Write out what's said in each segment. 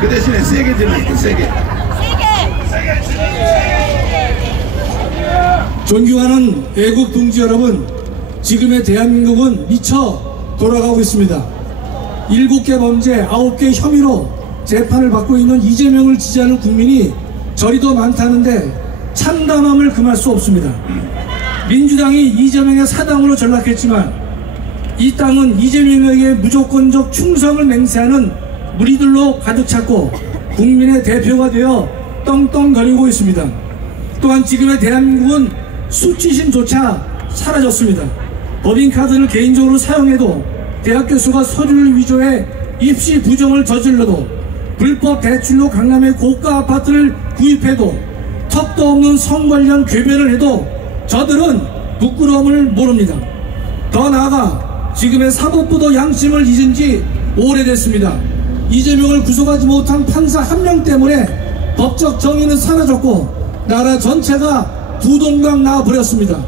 그 대신에 세게 질러주세요. 세게. 존경하는 애국 동지 여러분, 지금의 대한민국은 미쳐 돌아가고 있습니다. 7개 범죄 9개 혐의로 재판을 받고 있는 이재명을 지지하는 국민이 저리도 많다는데 참담함을 금할 수 없습니다. 민주당이 이재명의 사당으로 전락했지만 이 땅은 이재명에게 무조건적 충성을 맹세하는 무리들로 가득 찼고 국민의 대표가 되어 떵떵거리고 있습니다. 또한 지금의 대한민국은 수치심조차 사라졌습니다. 법인카드를 개인적으로 사용해도, 대학 교수가 서류를 위조해 입시 부정을 저질러도, 불법 대출로 강남의 고가 아파트를 구입해도, 턱도 없는 성 관련 궤변을 해도 저들은 부끄러움을 모릅니다. 더 나아가 지금의 사법부도 양심을 잊은 지 오래됐습니다. 이재명을 구속하지 못한 판사 1명 때문에 법적 정의는 사라졌고 나라 전체가 두동강 나와버렸습니다.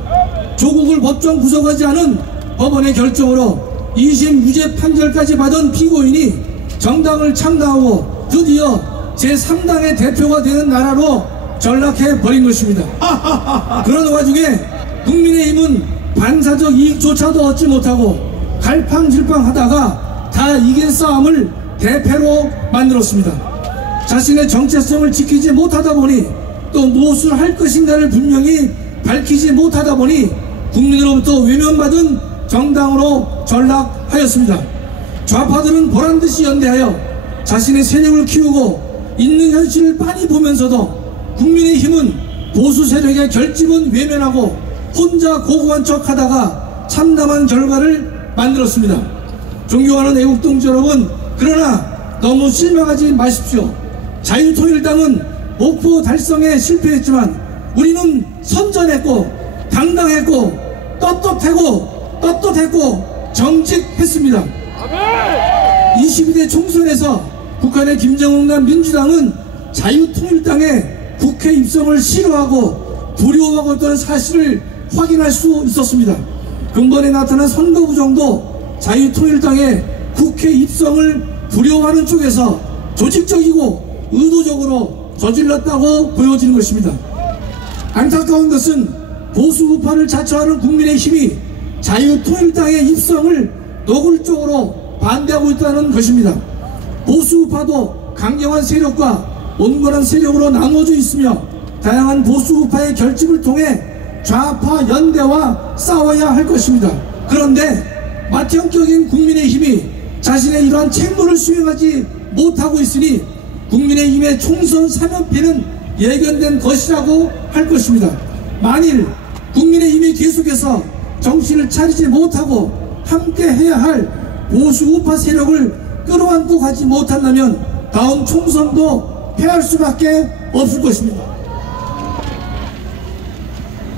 조국을 법정 구속하지 않은 법원의 결정으로 2심 무죄 판결까지 받은 피고인이 정당을 창당하고 드디어 제3당의 대표가 되는 나라로 전락해버린 것입니다. 그런 와중에 국민의힘은 반사적 이익조차도 얻지 못하고 갈팡질팡하다가 다 이긴 싸움을 대패로 만들었습니다. 자신의 정체성을 지키지 못하다 보니, 또 무엇을 할 것인가를 분명히 밝히지 못하다 보니 국민으로부터 외면받은 정당으로 전락하였습니다. 좌파들은 보란듯이 연대하여 자신의 세력을 키우고 있는 현실을 빤히 보면서도 국민의힘은 보수 세력의 결집은 외면하고 혼자 고고한 척하다가 참담한 결과를 만들었습니다. 존경하는 애국동지 여러분, 그러나 너무 실망하지 마십시오. 자유통일당은 목표 달성에 실패했지만 우리는 선전했고 당당했고 떳떳했고 정직했습니다. 22대 총선에서 북한의 김정은과 민주당은 자유통일당의 국회 입성을 싫어하고 두려워하고 있다는 사실을 확인할 수 있었습니다. 근본에 나타난 선거 부정도 자유통일당의 국회 입성을 두려워하는 쪽에서 조직적이고 의도적으로 저질렀다고 보여지는 것입니다. 안타까운 것은 보수 우파를 자처하는 국민의힘이 자유통일당의 입성을 노골적으로 반대하고 있다는 것입니다. 보수 우파도 강경한 세력과 온건한 세력으로 나누어져 있으며 다양한 보수 우파의 결집을 통해 좌파 연대와 싸워야 할 것입니다. 그런데 맏형격인 국민의힘이 자신의 이러한 책무를 수행하지 못하고 있으니 국민의힘의 총선 3연패는 예견된 것이라고 할 것입니다. 만일 국민의힘이 계속해서 정신을 차리지 못하고 함께 해야 할 보수 우파 세력을 끌어안고 가지 못한다면 다음 총선도 패할 수밖에 없을 것입니다.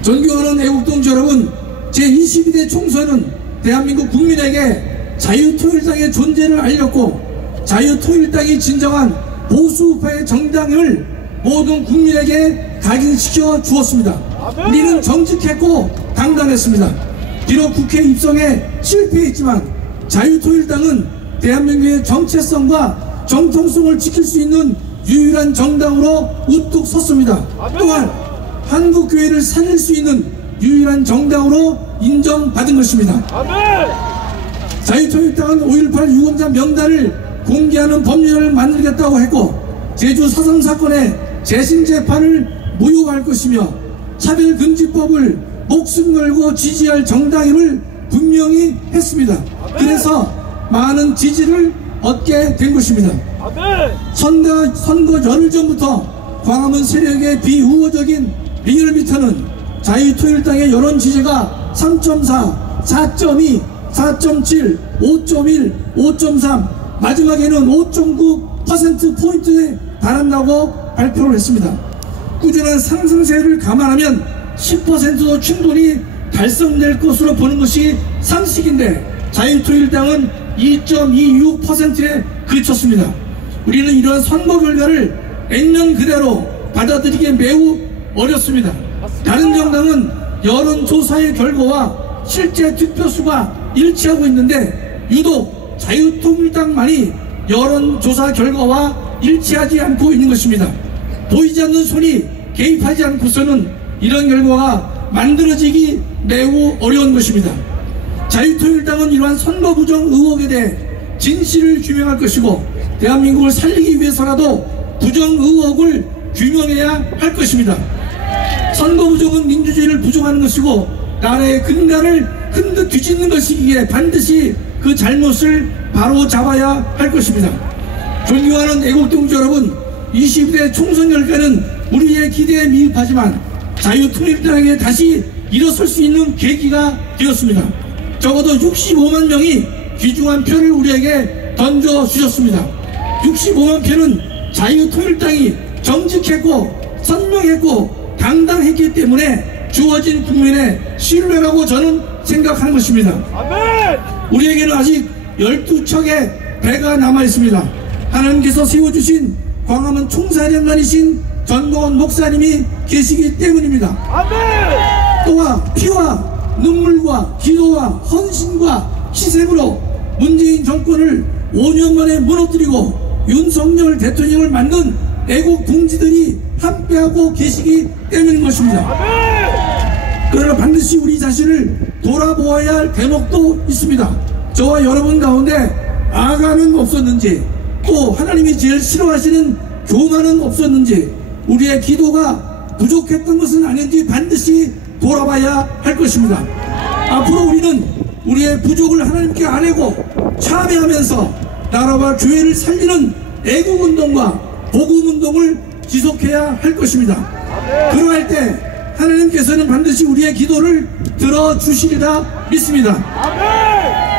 존경하는 애국동지 여러분, 제22대 총선은 대한민국 국민에게 자유통일당의 존재를 알렸고 자유통일당이 진정한 보수우파의 정당임을 모든 국민에게 각인시켜 주었습니다. 우리는 정직했고 당당했습니다. 비록 국회 입성에 실패했지만 자유통일당은 대한민국의 정체성과 정통성을 지킬 수 있는 유일한 정당으로 우뚝 섰습니다. 또한 한국교회를 살릴 수 있는 유일한 정당으로 인정받은 것입니다. 자유통일당은 5.18 유공자 명단을 공개하는 법률을 만들겠다고 했고 제주 4.3 사건의 재심재판을 무효할 것이며 차별금지법을 목숨 걸고 지지할 정당임을 분명히 했습니다. 그래서 많은 지지를 얻게 된 것입니다. 선거 열흘 전부터 광화문 세력의 비우호적인 리얼미터는 자유통일당의 여론 지지가 3.4, 4.2, 4.7, 5.1, 5.3, 마지막에는 5.9%포인트에 달한다고 발표를 했습니다. 꾸준한 상승세를 감안하면 10%도 충분히 달성될 것으로 보는 것이 상식인데 자유통일당은 2.26%에 그쳤습니다. 우리는 이러한 선거 결과를 액면 그대로 받아들이기 매우 어렵습니다. 다른 정당은 여론조사의 결과와 실제 득표수가 일치하고 있는데 유독 자유통일당만이 여론조사 결과와 일치하지 않고 있는 것입니다. 보이지 않는 손이 개입하지 않고서는 이런 결과가 만들어지기 매우 어려운 것입니다. 자유통일당은 이러한 선거 부정 의혹에 대해 진실을 규명할 것이고 대한민국을 살리기 위해서라도 부정 의혹을 규명해야 할 것입니다. 선거 부정은 민주주의를 부정하는 것이고 나라의 근간을 흔들 뒤집는 것이기에 반드시 그 잘못을 바로 잡아야 할 것입니다. 존경하는 애국동지 여러분, 22대 총선 결과는 우리의 기대에 미흡하지만 자유통일당에게 다시 일어설 수 있는 계기가 되었습니다. 적어도 65만 명이 귀중한 표를 우리에게 던져주셨습니다. 65만 표는 자유통일당이 정직했고 선명했고 당당했기 때문에 주어진 국민의 신뢰라고 저는 생각하는 것입니다. 우리에게는 아직 12척의 배가 남아있습니다. 하나님께서 세워주신 광화문 총사령관이신 전동원 목사님이 계시기 때문입니다. 또한 피와 눈물과 기도와 헌신과 희생으로 문재인 정권을 5년 만에 무너뜨리고 윤석열 대통령을 만든 애국 동지들이 함께하고 계시기 때문인 것입니다. 그러나 반드시 우리 자신을 돌아보아야 할 대목도 있습니다. 저와 여러분 가운데 아가는 없었는지, 또 하나님이 제일 싫어하시는 교만은 없었는지, 우리의 기도가 부족했던 것은 아닌지 반드시 돌아봐야 할 것입니다. 앞으로 우리는 우리의 부족을 하나님께 아뢰고 참회하면서 나라와 교회를 살리는 애국운동과 복음운동을 지속해야 할 것입니다. 그러할 때 하나님께서는 반드시 우리의 기도를 들어주시리라 믿습니다.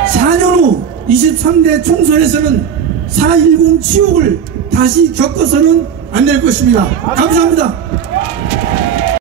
4년 후 23대 총선에서는 4.10 치욕을 다시 겪어서는 안 될 것입니다. 감사합니다.